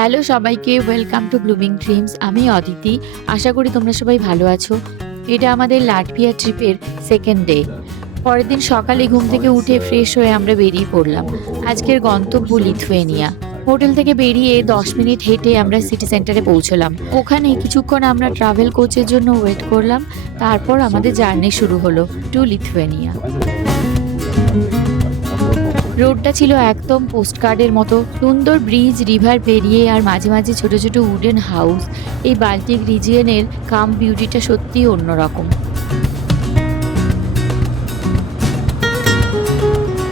Hello সবাইকে, welcome to blooming dreams. আমি অদিতি। আশা করি তোমরা সবাই ভালো আছো। এটা আমাদের লাটভিয়া ট্রিপের সেকেন্ড ডে। পরের দিন সকালে ঘুম থেকে উঠে ফ্রেশ হয়ে আমরা বেরিয়ে পড়লাম। আজকের গন্তব্য লিথুয়েনিয়া। হোটেল থেকে বেরিয়ে 10 মিনিট হেঁটে আমরা সিটি সেন্টারে পৌঁছলাম। ওখানে কিছুক্ষণ আমরা ট্রাভেল কোচের জন্য ওয়েট করলাম। তারপর আমাদের জার্নি শুরু হলো টু লিথুয়েনিয়া। রোডটা ছিল একদম পোস্টকার্ডের মতো। সুন্দর ব্রিজ, রিভার পেরিয়ে আর মাঝে মাঝে ছোট ছোট উডেন হাউস। এই বাল্টিক রিজিয়নের কাম বিউটিটা সত্যিই অন্যরকম।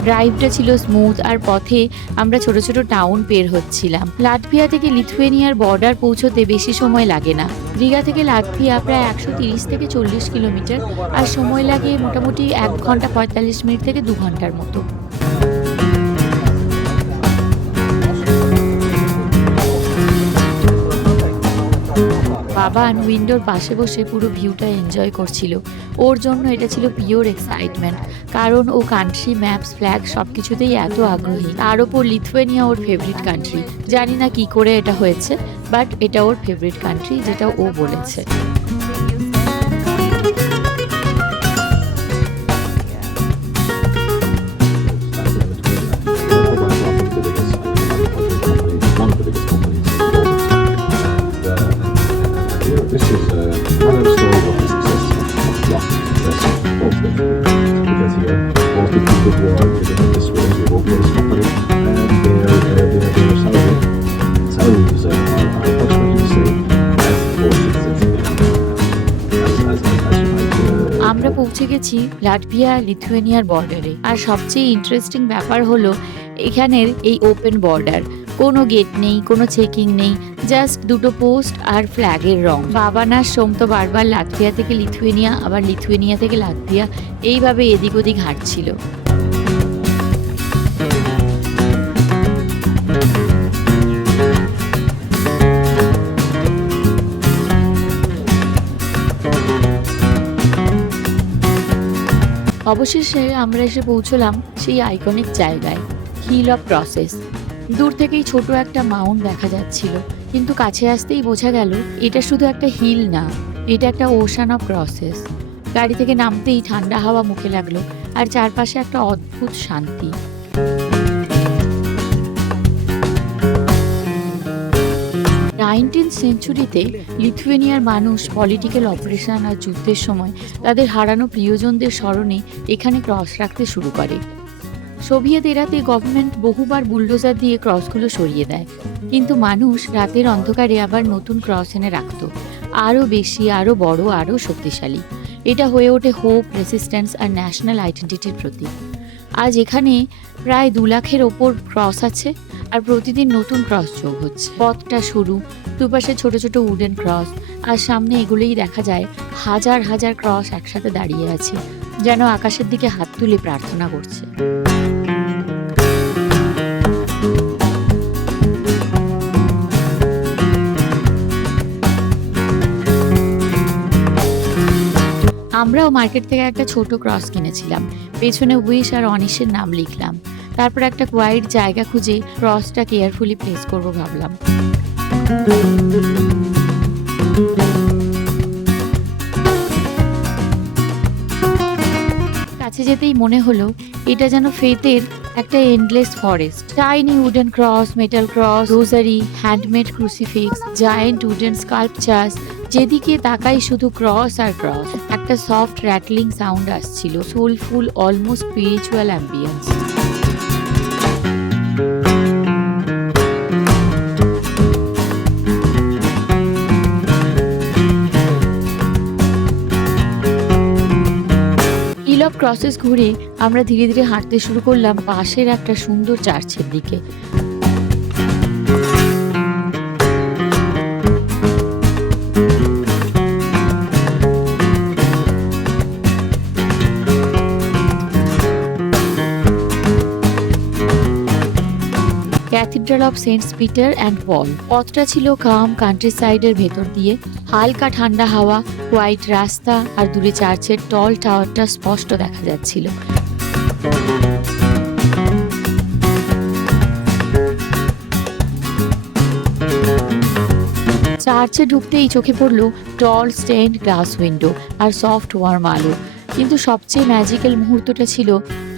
ড্রাইভটা ছিল স্মুথ আর পথে আমরা ছোট ছোট টাউন পের হচ্ছিলাম। লাটভিয়া থেকে লিথুয়েনিয়ার বর্ডার পৌঁছতে বেশি সময় লাগে না। রিগা থেকে লাটভিয়া প্রায় 130 থেকে 40 কিলোমিটার, আর সময় লাগে মোটামুটি 1 ঘন্টা 45 মিনিট থেকে 2 ঘন্টার মতো। বাবা উইন্ডোর পাশে বসে পুরো ভিউটা এনজয় করছিল। ওর জন্য এটা ছিল পিওর এক্সাইটমেন্ট, কারণ ও কান্ট্রি, ম্যাপস, ফ্ল্যাগ সব কিছুতেই এত আগ্রহী। তার ওপর লিথুয়েনিয়া ওর ফেভারিট কান্ট্রি। জানি না কি করে এটা হয়েছে, বাট এটা ওর ফেভারিট কান্ট্রি, যেটা ও বলেছে। This is another story of the success of luck, success of Volkswagen. Because here, most of the people who are living in this way, they work for this company, and their salaries are approximately the same as for citizens in as you might. আমরা পৌঁছে গেছি Latvia লিথুয়েনিয়ার বর্ডারে। আর সবচেয়ে interesting ব্যাপার হলো এখানের এই open border. কোনো গেট নেই, কোনো চেকিং নেই, জাস্ট দুটো পোস্ট আর ফ্ল্যাগের রং। বাবা না সোম তো বারবার লাটভিয়া থেকে লিথুয়েনিয়া, আবার লিথুয়েনিয়া থেকে লাটভিয়া, এইভাবে এদিক ওদিক হাঁটছিল। অবশেষে আমরা এসে পৌঁছলাম সেই আইকনিক জায়গায়, হিল অফ ক্রসেস। দূর থেকেই ছোট একটা মাউন্ট দেখা যাচ্ছিল, কিন্তু কাছে আসতেই বোঝা গেল এটা শুধু একটা হিল না, এটা একটা ওশান অফ ক্রসেস। গাড়ি থেকে নামতেই ঠান্ডা হাওয়া মুখে লাগলো, আর চারপাশে একটা অদ্ভুত শান্তি। 19th সেঞ্চুরিতে লিথুয়েনিয়ার মানুষ পলিটিক্যাল অপারেশন আর যুদ্ধের সময় তাদের হারানো প্রিয়জনদের স্মরণে এখানে ক্রস রাখতে শুরু করে। সোভিয়েত এরাতে গভর্নমেন্ট বহুবার বুলডোজার দিয়ে ক্রসগুলো সরিয়ে দেয়, কিন্তু মানুষ রাতের অন্ধকারে আবার নতুন ক্রস এনে রাখত, আরও বেশি, আরও বড়, আরও শক্তিশালী। এটা হয়ে ওঠে হোপ, রেসিস্ট্যান্স আর ন্যাশনাল আইডেন্টিটির প্রতীক। আজ এখানে প্রায় 2 লাখের ওপর ক্রস আছে, আর প্রতিদিন নতুন ক্রস যোগ হচ্ছে। পথটা সরু, দুপাশে ছোট ছোট উডেন ক্রস, আর সামনে এগুলোই দেখা যায় হাজার হাজার ক্রস একসাথে দাঁড়িয়ে আছে, যেন আকাশের দিকে হাত তুলে প্রার্থনা করছে। আমরাও মার্কেট থেকে একটা ছোট ক্রস কিনেছিলাম। পেছনে উইশ আর অনিশের নাম লিখলাম। তারপর একটা কোয়াইট জায়গা খুঁজে ক্রসটা কেয়ারফুলি প্লেস করব ভাবলাম। কাছে যেতেই মনে হলো এটা যেন ফেতের একটা endless forest. Tiny wooden cross, metal cross, rosary, handmade crucifix, giant wooden sculptures, যেদিকে তাকাই শুধু ক্রস আর ক্রস। একটা সফট র্যাটলিং সাউন্ড আসছিল, soulful, almost spiritual ambience. Hill of crosses ঘুরে আমরা ধীরে ধীরে হাঁটতে শুরু করলাম পাশের একটা সুন্দর চার্চের দিকে। Cathedral of saint Peter and Paul. পথটা ছিল কাম কান্ট্রি সাইডের ভেতর দিয়ে, হালকা ঠান্ডা হাওয়া, হোয়াইট রাস্তা, আর দূরে চার্চের টল টাওয়ারটা স্পষ্ট দেখা যাচ্ছিল। চার্চে ঢুকতেই চোখে পড়ল টল স্টেন্ড গ্লাস উইন্ডো আর সফট ওয়ার্ম আলো, কিন্তু সবচেয়ে ম্যাজিক্যাল মুহূর্তটা ছিল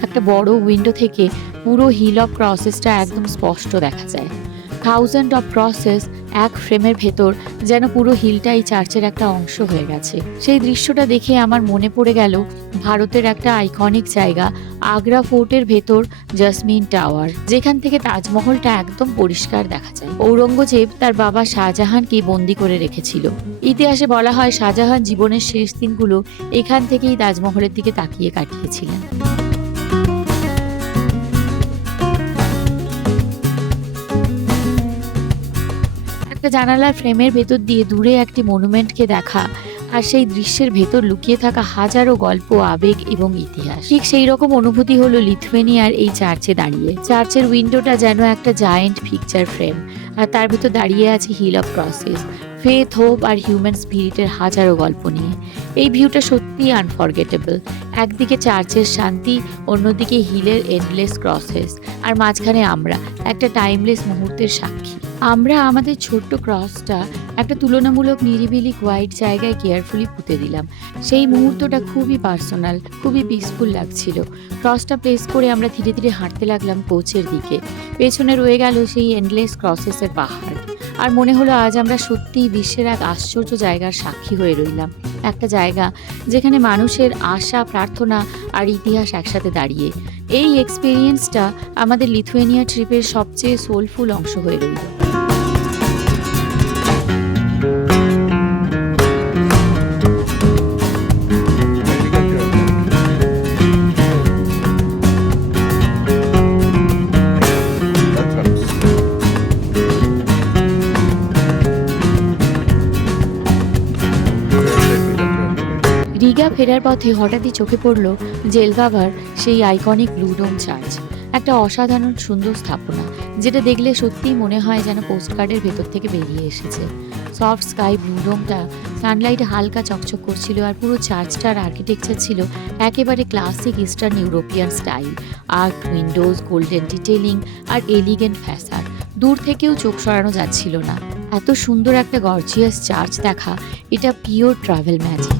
একটা বড় উইন্ডো থেকে পুরো হিল অফ ক্রসেসটা একদম স্পষ্ট দেখা যায়। থাউজেন্ড অফ ক্রসেস এক ফ্রেমের ভেতর, যেন পুরো হিলটাই চার্চের একটা অংশ হয়ে গেছে। সেই দৃশ্যটা দেখে আমার মনে পড়ে গেল ভারতের একটা আইকনিক জায়গা, আগ্রা ফোর্টের ভেতর জসমিন টাওয়ার, যেখান থেকে তাজমহলটা একদম পরিষ্কার দেখা যায়। ঔরঙ্গজেব তার বাবা শাহজাহানকে বন্দি করে রেখেছিল। ইতিহাসে বলা হয় শাহজাহান জীবনের শেষ দিনগুলো এখান থেকেই তাজমহলের দিকে তাকিয়ে কাটিয়েছিলেন। একটা জানালার ফ্রেমের ভেতর দিয়ে দূরে একটি মনুমেন্টকে দেখা, আর সেই দৃশ্যের ভেতর লুকিয়ে থাকা হাজারো গল্প, আবেগ এবং ইতিহাস। ঠিক সেই রকম অনুভূতি হলো লিথুয়েনিয়ার এই চার্চে দাঁড়িয়ে। চার্চের উইন্ডোটা যেন একটা জায়েন্ট পিকচার ফ্রেম, আর তার ভেতর দাঁড়িয়ে আছে hill of crosses, faith, hope আর হিউম্যান স্পিরিটের হাজারো গল্প নিয়ে। এই ভিউটা সত্যিই আনফরগেটেবল। একদিকে চার্চের শান্তি, অন্যদিকে হিলের এন্ডলেস ক্রসেস, আর মাঝখানে আমরা একটা টাইমলেস মুহূর্তের সাক্ষী। আমরা আমাদের ছোট্ট ক্রসটা একটা তুলনামূলক নিরিবিলি কোয়াইট জায়গায় কেয়ারফুলি পুঁতে দিলাম। সেই মুহূর্তটা খুবই পার্সোনাল, খুবই পিসফুল লাগছিল। ক্রসটা প্লেস করে আমরা ধীরে ধীরে হাঁটতে লাগলাম কোচের দিকে। পেছনে রয়ে গেল সেই এন্ডলেস ক্রসেসের পাহাড়, আর মনে হলো আজ আমরা সত্যিই বিশ্বের এক আশ্চর্য জায়গার সাক্ষী হয়ে রইলাম। একটা জায়গা যেখানে মানুষের আশা, প্রার্থনা আর ইতিহাস একসাথে দাঁড়িয়ে। এই এক্সপিরিয়েন্সটা আমাদের লিথুয়েনিয়া ট্রিপের সবচেয়ে সোলফুল অংশ হয়ে রইল। রিগা ফেরার পথে হঠাৎই চোখে পড়ল জেলগাভার সেই আইকনিক ব্লু ডোম চার্চ। একটা অসাধারণ সুন্দর স্থাপনা, যেটা দেখলে সত্যিই মনে হয় যেন পোস্টকার্ডের ভেতর থেকে বেরিয়ে এসেছে। সফট স্কাই ব্লু ডোমটা সানলাইটে হালকা চকচক করছিল, আর পুরো চার্চটার আর্কিটেকচার ছিল একেবারে classic eastern European style. Art windows, golden detailing আর এলিগেন্ট ফ্যাসাড, দূর থেকেও চোখ সরানো যাচ্ছিল না। এত সুন্দর একটা গর্জিয়াস চার্চ দেখা, এটা পিওর ট্রাভেল ম্যাজিক।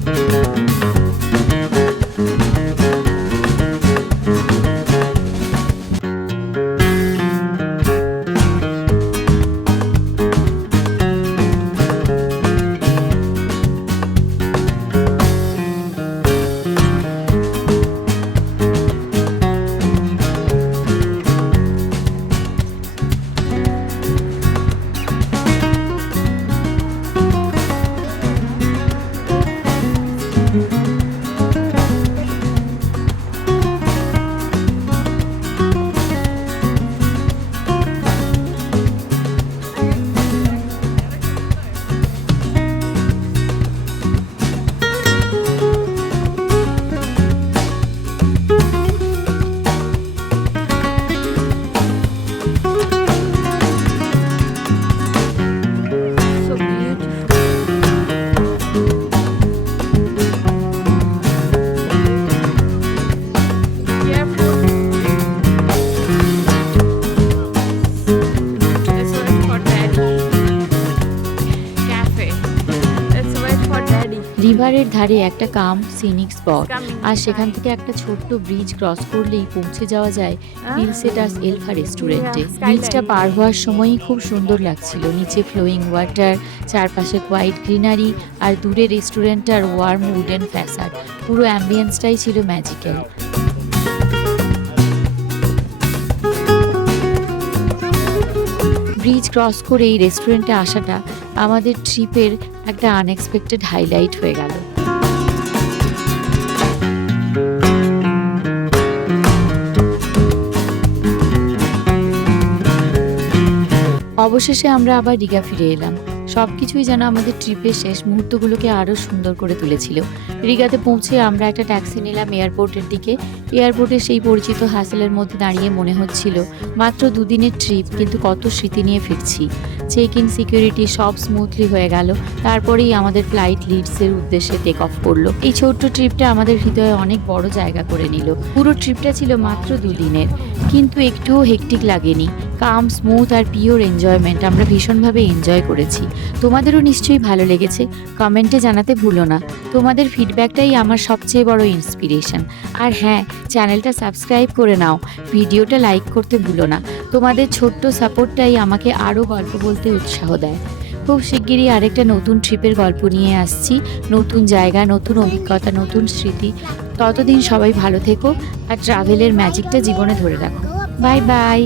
রিভারের ধারে একটা কাম সিনিক স্পট, আর সেখান থেকে একটা ছোট্ট ব্রিজ ক্রস করলেই পৌঁছে যাওয়া যায় পিলসেটাস এলফা রেস্টুরেন্টে। ব্রিজটা পার হওয়ার সময়ই খুব সুন্দর লাগছিল। নিচে ফ্লোয়িং ওয়াটার, চারপাশে হোয়াইট গ্রিনারি, আর দূরে রেস্টুরেন্টটার ওয়ার্ম উডেন ফ্যাসাড। পুরো অ্যাম্বিয়েন্সটাই ছিল ম্যাজিক্যাল। ব্রিজ ক্রস করে এই রেস্টুরেন্টে আসাটা আমাদের ট্রিপের একটা আনএক্সপেক্টেড হাইলাইট হয়ে গেল। অবশেষে আমরা আবার রিগা ফিরে এলাম। সবকিছুই যেন আমাদের ট্রিপের শেষ মুহূর্তগুলোকে আরো সুন্দর করে তুলেছিল। রিগাতে পৌঁছে আমরা একটা ট্যাক্সি নিলাম এয়ারপোর্টের দিকে। এয়ারপোর্টে সেই পরিচিত হ্যাসেলের মধ্যে দাঁড়িয়ে মনে হচ্ছিল মাত্র দুদিনের ট্রিপ, কিন্তু কত স্মৃতি নিয়ে ফিরছি। চেক ইন সিকিউরিটি সব স্মুথলি হয়ে গেল। তারপরেই আমাদের ফ্লাইট লিডসের উদ্দেশ্যে টেক অফ করলো। এই ছোট্ট ট্রিপটা আমাদের হৃদয়ে অনেক বড় জায়গা করে নিল। পুরো ট্রিপটা ছিল মাত্র 2 দিনের, কিন্তু একটুও হেক্টিক লাগেনি। কাম, স্মুথ আর পিওর এনজয়মেন্ট। আমরা ভীষণভাবে এনজয় করেছি। তোমাদেরও নিশ্চয়ই ভালো লেগেছে। কমেন্টে জানাতে ভুলো না। তোমাদের ফিডব্যাকটাই আমার সবচেয়ে বড় ইন্সপিরেশন। আর হ্যাঁ, চ্যানেলটা সাবস্ক্রাইব করে নাও, ভিডিওটা লাইক করতে ভুলো না। তোমাদের ছোট্ট সাপোর্টটাই আমাকে আরও গল্প বলতে উৎসাহ দেয়। খুব শিগগিরই আরেকটা নতুন ট্রিপের গল্প নিয়ে আসছি, নতুন জায়গা, নতুন অভিজ্ঞতা, নতুন স্মৃতি। ততদিন সবাই ভালো থেকো আর ট্রাভেলের ম্যাজিকটা জীবনে ধরে রাখো। Bye bye.